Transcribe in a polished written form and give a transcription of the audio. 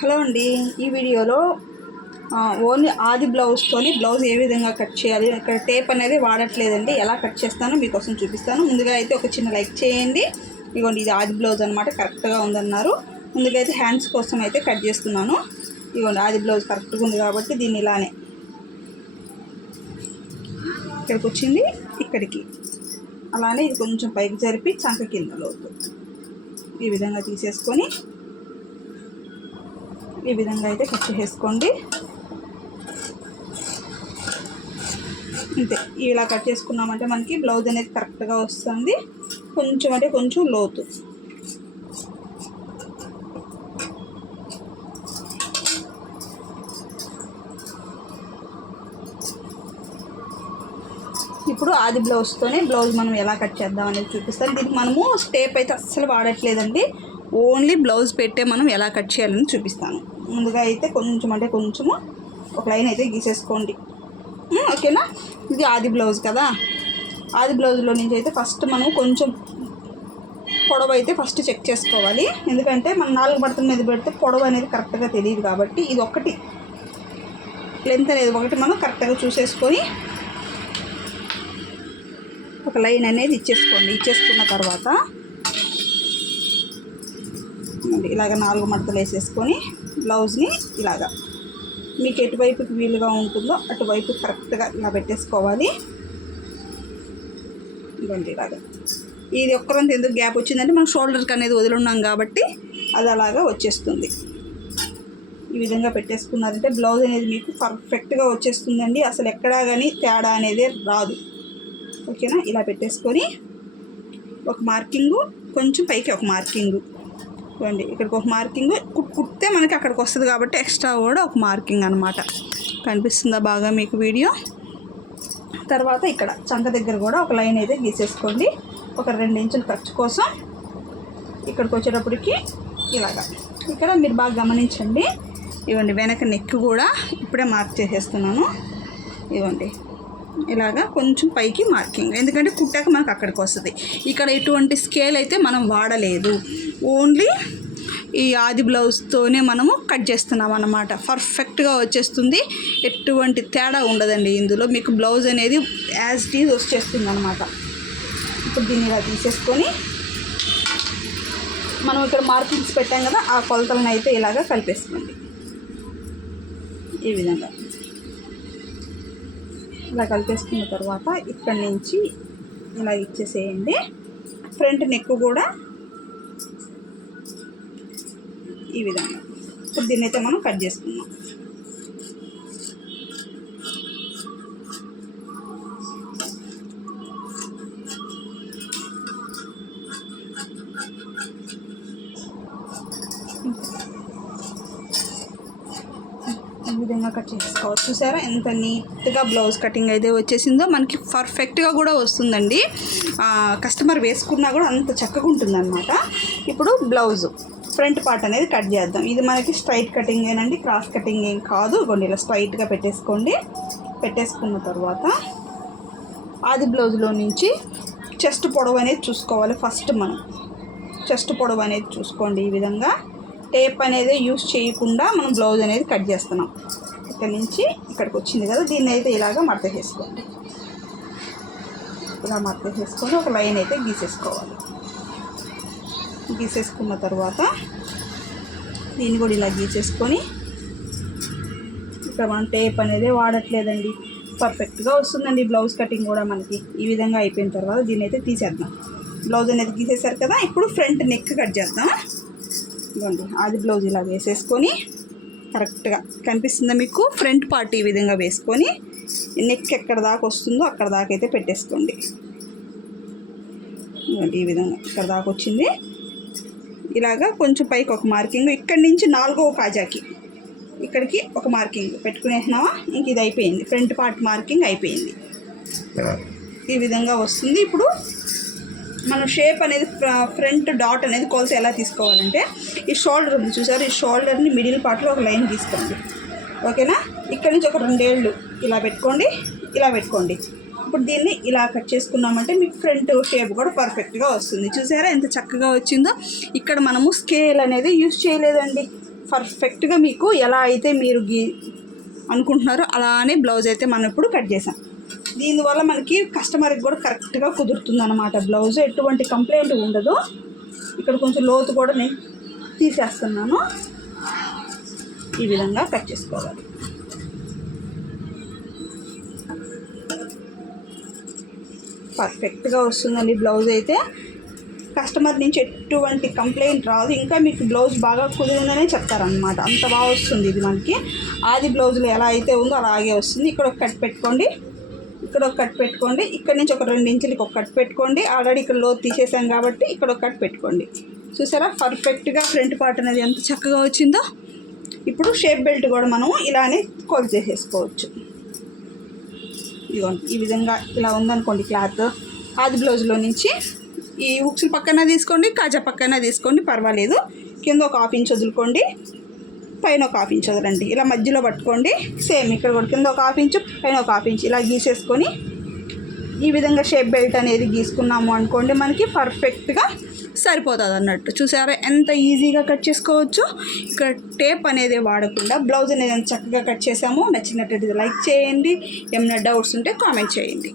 Hello అండి, ఈ వీడియోలో ఓన్లీ ఆది బ్లౌజ్తోని బ్లౌజ్ ఏ విధంగా కట్ చేయాలి. ఇక్కడ టేప్ అనేది వాడట్లేదండి, ఎలా కట్ చేస్తానో మీకోసం చూపిస్తాను. ముందుగా అయితే ఒక చిన్న లైక్ చేయండి. ఇదిగోండి, ఇది ఆది బ్లౌజ్ అనమాట, కరెక్ట్గా ఉందన్నారు. ముందుగా అయితే హ్యాండ్స్ కోసం అయితే కట్ చేస్తున్నాను. ఇదిగోండి, ఆది బ్లౌజ్ కరెక్ట్గా ఉంది కాబట్టి దీన్ని ఇలానే ఇక్కడికి వచ్చింది, ఇక్కడికి అలానే ఇది కొంచెం పైకి జరిపి చంక కింద లోతు ఈ విధంగా తీసేసుకొని ఈ విధంగా అయితే కట్ చేసుకోండి. అంతే, ఇలా కట్ చేసుకున్నామంటే మనకి బ్లౌజ్ అనేది కరెక్ట్గా వస్తుంది. కొంచెం అంటే కొంచెం లోతు. ఇప్పుడు ఆది బ్లౌజ్తోనే బ్లౌజ్ మనం ఎలా కట్ చేద్దాం అనేది చూపిస్తాను. దీనికి మనము స్టేప్ అయితే అస్సలు వాడట్లేదండి, ఓన్లీ బ్లౌజ్ పెట్టే మనం ఎలా కట్ చేయాలని చూపిస్తాను. ముందుగా అయితే కొంచెం అంటే కొంచెము ఒక లైన్ అయితే గీసేసుకోండి, ఓకేనా. ఇది ఆది బ్లౌజ్ కదా, ఆది బ్లౌజ్లో నుంచి అయితే ఫస్ట్ మనం కొంచెం పొడవు అయితే ఫస్ట్ చెక్ చేసుకోవాలి. ఎందుకంటే మనం 4 బడతల మీద పెడితే పొడవు అనేది కరెక్ట్గా తెలియదు కాబట్టి ఇది ఒకటి లెంత్ అనేది ఒకటి మనం కరెక్ట్గా చూసేసుకొని ఒక లైన్ అనేది ఇచ్చేసుకోండి. ఇచ్చేసుకున్న తర్వాత ఇలాగ 4 మడతలు వేసేసుకొని బ్లౌజ్ని ఇలాగా మీకు ఎటువైపుకి వీలుగా ఉంటుందో అటువైపు కరెక్ట్గా ఇలా పెట్టేసుకోవాలి. ఇవ్వండి, ఇలాగా. ఇది ఒక్కరంత ఎందుకు గ్యాప్ వచ్చిందంటే మనం షోల్డర్కి అనేది వదిలిన్నాం కాబట్టి అది అలాగా వచ్చేస్తుంది. ఈ విధంగా పెట్టేసుకున్నారంటే బ్లౌజ్ అనేది మీకు పర్ఫెక్ట్గా వచ్చేస్తుందండి. అసలు ఎక్కడా కానీ తేడా అనేది రాదు, ఓకేనా. ఇలా పెట్టేసుకొని ఒక మార్కింగు, కొంచెం పైకి ఒక మార్కింగు చూడండి, ఇక్కడికి ఒక మార్కింగ్ కుట్టే మనకి అక్కడికి వస్తుంది కాబట్టి ఎక్స్ట్రా కూడా ఒక మార్కింగ్ అనమాట. కనిపిస్తుందా బాగా మీకు వీడియో? తర్వాత ఇక్కడ చంక దగ్గర కూడా ఒక లైన్ అయితే గీసేసుకోండి, ఒక 2 ఇంచుల ఖర్చు కోసం. ఇక్కడికి వచ్చేటప్పటికి ఇలాగా ఇక్కడ మీరు బాగా గమనించండి. ఇవ్వండి, వెనక నెక్ కూడా ఇప్పుడే మార్క్ చేసేస్తున్నాను. ఇవ్వండి, ఇలాగా కొంచెం పైకి మార్కింగ్, ఎందుకంటే కుట్టాక మనకు అక్కడికి వస్తుంది. ఇక్కడ ఎటువంటి స్కేల్ అయితే మనం వాడలేదు, ఓన్లీ ఈ ఆది బ్లౌజ్తోనే మనము కట్ చేస్తున్నాం అన్నమాట. పర్ఫెక్ట్గా వచ్చేస్తుంది, ఎటువంటి తేడా ఉండదండి ఇందులో. మీకు బ్లౌజ్ అనేది యాజ్ ఇట్ ఈజ్ వచ్చేస్తుంది అనమాట. ఇప్పుడు దీన్ని ఇలా తీసేసుకొని మనం ఇక్కడ మార్కింగ్స్ పెట్టాం కదా, ఆ కొలతలను అయితే ఇలాగా కలిపేసుకోండి. ఈ విధంగా ఇలా కలిపేసుకున్న తర్వాత ఇక్కడి నుంచి ఇలా ఇచ్చేసేయండి. ఫ్రంట్ నెక్ కూడా ఈ విధంగా. ఇప్పుడు దీన్ని అయితే మనం కట్ చేసుకున్నాం. ఈ విధంగా కట్ చేసుకోవచ్చు. చూసారా ఎంత నీట్గా బ్లౌజ్ కటింగ్ అయితే వచ్చేసిందో. మనకి పర్ఫెక్ట్గా కూడా వస్తుందండి, కస్టమర్ వేసుకున్నా కూడా అంత చక్కగా ఉంటుందన్నమాట. ఇప్పుడు బ్లౌజు ఫ్రంట్ పార్ట్ అనేది కట్ చేద్దాం. ఇది మనకి స్ట్రైట్ కటింగ్ ఏనండి, క్రాస్ కటింగ్ ఏం కాదు. కొన్ని ఇలా స్ట్రైట్గా పెట్టేసుకోండి. పెట్టేసుకున్న తర్వాత ఆది బ్లౌజ్లో నుంచి చెస్ట్ పొడవు అనేది చూసుకోవాలి. ఫస్ట్ మనం చెస్ట్ పొడవు అనేది చూసుకోండి. ఈ విధంగా టేప్ అనేది యూస్ చేయకుండా మనం బ్లౌజ్ అనేది కట్ చేస్తున్నాం. ఇక్కడ నుంచి ఇక్కడికి వచ్చింది కదా, దీన్ని అయితే ఇలాగ మడత చేసుకోండి. ఇలా మడత చేసుకొని ఒక లైన్ అయితే గీసేసుకోవాలి. గీసేసుకున్న తర్వాత దీన్ని కూడా ఇలా గీసేసుకొని ఇక్కడ మనం టేప్ అనేది వాడట్లేదండి, పర్ఫెక్ట్గా వస్తుందండి బ్లౌజ్ కటింగ్ కూడా మనకి. ఈ విధంగా అయిపోయిన తర్వాత దీన్ని అయితే తీసేద్దాం. బ్లౌజ్ అనేది గీసేసారు కదా, ఇప్పుడు ఫ్రంట్ నెక్ కట్ చేద్దాం. ఇవ్వండి, ఆది బ్లౌజ్ ఇలా వేసేసుకొని కరెక్ట్గా కనిపిస్తుందా మీకు? ఫ్రంట్ పార్ట్ ఈ విధంగా వేసుకొని నెక్ ఎక్కడ దాకా వస్తుందో అక్కడ దాకా అయితే పెట్టేసుకోండి. ఇవ్వండి, ఈ విధంగా ఇక్కడ దాకా వచ్చింది. ఇలాగా కొంచెం పైకి ఒక మార్కింగ్, ఇక్కడి నుంచి 4వ కాజాకి ఇక్కడికి ఒక మార్కింగ్ పెట్టుకునేసినావా, ఇంక ఇది అయిపోయింది. ఫ్రంట్ పార్ట్ మార్కింగ్ అయిపోయింది. ఈ విధంగా వస్తుంది. ఇప్పుడు మనం షేప్ అనేది ఫ్రంట్ డాట్ అనేది కొలత ఎలా తీసుకోవాలంటే, ఈ షోల్డర్ ఉంది చూసారు, ఈ షోల్డర్ని మిడిల్ పార్ట్లో ఒక లైన్ తీసుకోండి, ఓకేనా. ఇక్కడ నుంచి ఒక 2 ఏళ్ళు ఇలా పెట్టుకోండి, ఇలా పెట్టుకోండి. ఇప్పుడు దీన్ని ఇలా కట్ చేసుకున్నామంటే మీకు ఫ్రంట్ షేప్ కూడా పర్ఫెక్ట్గా వస్తుంది. చూసారా ఎంత చక్కగా వచ్చిందో. ఇక్కడ మనము స్కేల్ అనేది యూజ్ చేయలేదండి, పర్ఫెక్ట్గా మీకు ఎలా అయితే మీరు అనుకుంటున్నారో అలానే బ్లౌజ్ అయితే మనం ఇప్పుడు కట్ చేసాం. దీనివల్ల మనకి కస్టమర్కి కూడా కరెక్ట్గా కుదురుతుంది అన్నమాట. బ్లౌజ్ ఎటువంటి కంప్లైంట్ ఉండదు. ఇక్కడ కొంచెం లోతు కూడా నేను తీసేస్తున్నాను. ఈ విధంగా కట్ చేసుకోవాలి. పర్ఫెక్ట్గా వస్తుందండి బ్లౌజ్ అయితే. కస్టమర్ నుంచి ఎటువంటి కంప్లైంట్ రాదు. ఇంకా మీకు బ్లౌజ్ బాగా కుదిరిందనే చెప్తారనమాట. అంత బాగా వస్తుంది ఇది మనకి. ఆది బ్లౌజ్లో ఎలా అయితే ఉందో అలాగే వస్తుంది. ఇక్కడ ఒక కట్ పెట్టుకోండి, ఇక్కడ ఒక కట్ పెట్టుకోండి, ఇక్కడ నుంచి ఒక 2 ఇంచులకి ఒక కట్ పెట్టుకోండి. ఆల్రెడీ ఇక్కడ లోతు తీసేసాం కాబట్టి ఇక్కడ ఒక కట్ పెట్టుకోండి. చూసారా పర్ఫెక్ట్గా ఫ్రంట్ పార్ట్ అనేది ఎంత చక్కగా వచ్చిందో. ఇప్పుడు షేప్ బెల్ట్ కూడా మనం ఇలానే కొలత చేసేసుకోవచ్చు. ఇదిగోండి ఈ విధంగా ఇలా ఉందనుకోండి క్లాత్. ఆది బ్లౌజ్లో నుంచి ఈ ఉక్సులు పక్కన తీసుకోండి, కాజా పక్కన తీసుకోండి, పర్వాలేదు. కింద ఒక 1/2 ఇంచ్ వదులుకోండి, పైన ఒక 1/2 ఇంచ్ వదలండి. ఇలా మధ్యలో పట్టుకోండి. సేమ్ ఇక్కడ కూడా కింద ఒక 1/2 ఇంచ్, పైన ఒక 1/2 ఇంచ్ ఇలా గీసేసుకొని ఈ విధంగా షేప్ బెల్ట్ అనేది గీసుకున్నాము అనుకోండి, మనకి పర్ఫెక్ట్గా సరిపోతుంది అన్నట్టు. చూసారా ఎంత ఈజీగా కట్ చేసుకోవచ్చు. ఇక్కడ టేప్ అనేది వాడకుండా బ్లౌజ్ అనేది ఎంత చక్కగా కట్ చేసామో. నచ్చినట్టు లైక్ చేయండి. ఏమైనా డౌట్స్ ఉంటే కామెంట్ చేయండి.